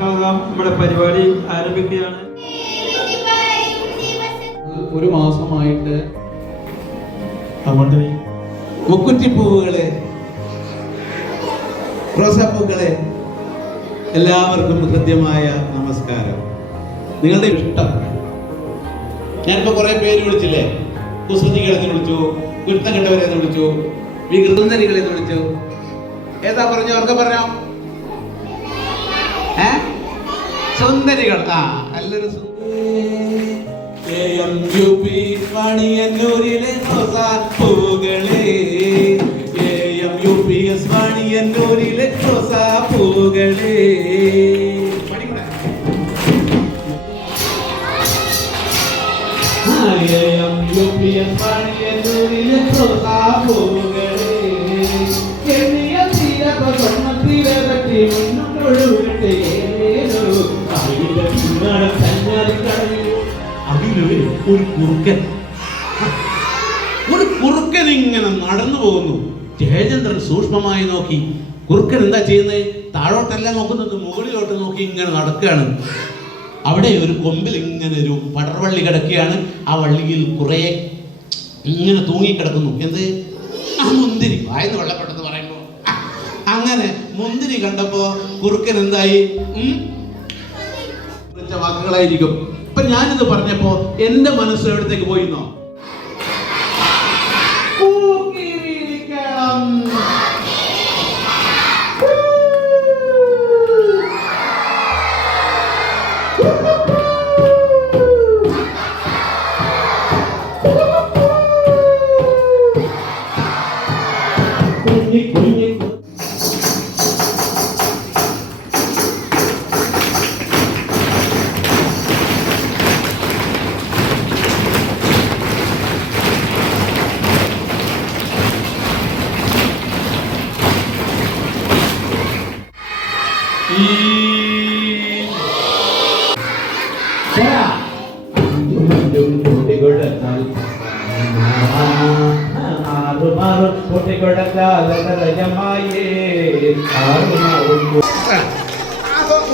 നമ്മുടെ പരിപാടി ആരംഭിക്കുകയാണ്. ഒരു മാസമായിട്ട് മുക്കുറ്റിപ്പൂവുകളെ, റോസാപ്പൂക്കളെ, എല്ലാവർക്കും ഹൃദ്യമായ നമസ്കാരം. നിങ്ങളുടെ ഇഷ്ടം ഞാനിപ്പോ കുറെ പേര് വിളിച്ചില്ലേ? കുസൃതികളെന്ന് വിളിച്ചു, കുരുത്തം കെട്ടവരെന്ന് വിളിച്ചു, വികൃതരികളെന്ന് വിളിച്ചു. ഏതാ പറഞ്ഞു? അവർക്ക് പറയാം. സുന്ദരികൾ. നല്ലൊരു വാണിയന്നൂരിലെ റോസാപ്പൂകളെ, വാണിയന്നൂരിലെ റോസാപ്പൂകളെ. വാണിയന്നൂരിലെ റോസാപ്പൂകളെ ഒരു കുറുക്കൻ ഇങ്ങനെ നടന്നു പോകുന്നു. ജയചന്ദ്രൻ സൂക്ഷ്മമായി നോക്കി. കുറുക്കൻ എന്താ ചെയ്യുന്നത്? താഴോട്ടല്ല നോക്കുന്നത്, മുകളിലോട്ട് നോക്കി ഇങ്ങനെ നടക്കുകയാണ്. അവിടെ ഒരു കൊമ്പിൽ ഇങ്ങനെ ഒരു പടർവള്ളി കിടക്കുകയാണ്. ആ വള്ളിയിൽ കുറെ ഇങ്ങനെ തൂങ്ങിക്കിടക്കുന്നു. എന്ത്? മുന്തിരി. വായന്ന് വെള്ളപ്പെട്ടെന്ന് പറയുമ്പോ അങ്ങനെ മുന്തിരി കണ്ടപ്പോ കുറുക്കൻ എന്തായി? വാക്കുകളായിരിക്കും. ഇപ്പൊ ഞാനിത് പറഞ്ഞപ്പോ എന്റെ മനസ്സ് എവിടത്തേക്ക് പോയിന്നോ?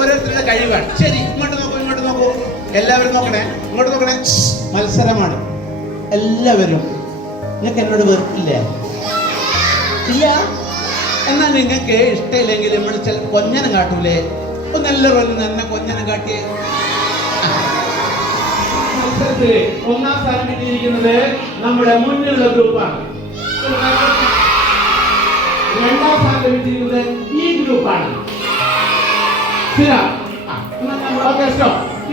ഓരോരുത്തരുടെ കഴിവാണ്. ശരി, ഇങ്ങോട്ട് നോക്കൂ, ഇങ്ങോട്ട് നോക്കൂ. എല്ലാവരും നോക്കണേ, ഇങ്ങോട്ട് നോക്കണേ. മത്സരമാണ്. എല്ലാവരും. നിങ്ങൾക്ക് എന്നോട് വെറുപ്പില്ലേ? ഇല്ല. എന്നാൽ നിങ്ങൾക്ക് ഇഷ്ടമില്ലെങ്കിൽ നമ്മൾ ചില കൊഞ്ഞനം കാട്ടൂലേ? ഒന്നെല്ലാവരും എന്നെ കൊഞ്ഞനം കാട്ടിയേ. മത്സരത്തില് ഒന്നാം സ്ഥാനം കിട്ടിയിരിക്കുന്നത് നമ്മുടെ മുന്നിലുള്ള ഗ്രൂപ്പാണ്. രണ്ടാം സ്ഥാനം കിട്ടിയിരിക്കുന്നത് ഈ ഗ്രൂപ്പാണ്.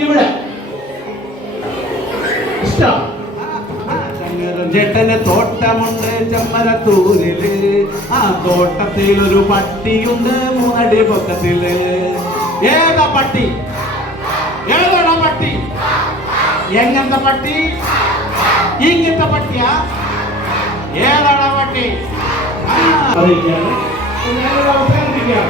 ഇവിടെ ചേട്ടന് തോട്ടമുണ്ട് ചെമ്മരത്തൂരില്. ആ തോട്ടത്തിൽ ഒരു പട്ടിയുണ്ട് 3 അടി പൊക്കത്തില്. ഏതാ പട്ടി? ഏതാണോ പട്ടി? എങ്ങനത്തെ പട്ടി? ഇങ്ങനത്തെ പട്ടിയാ? ഏതാണോ പട്ടി? അവസാനിപ്പിക്കാം.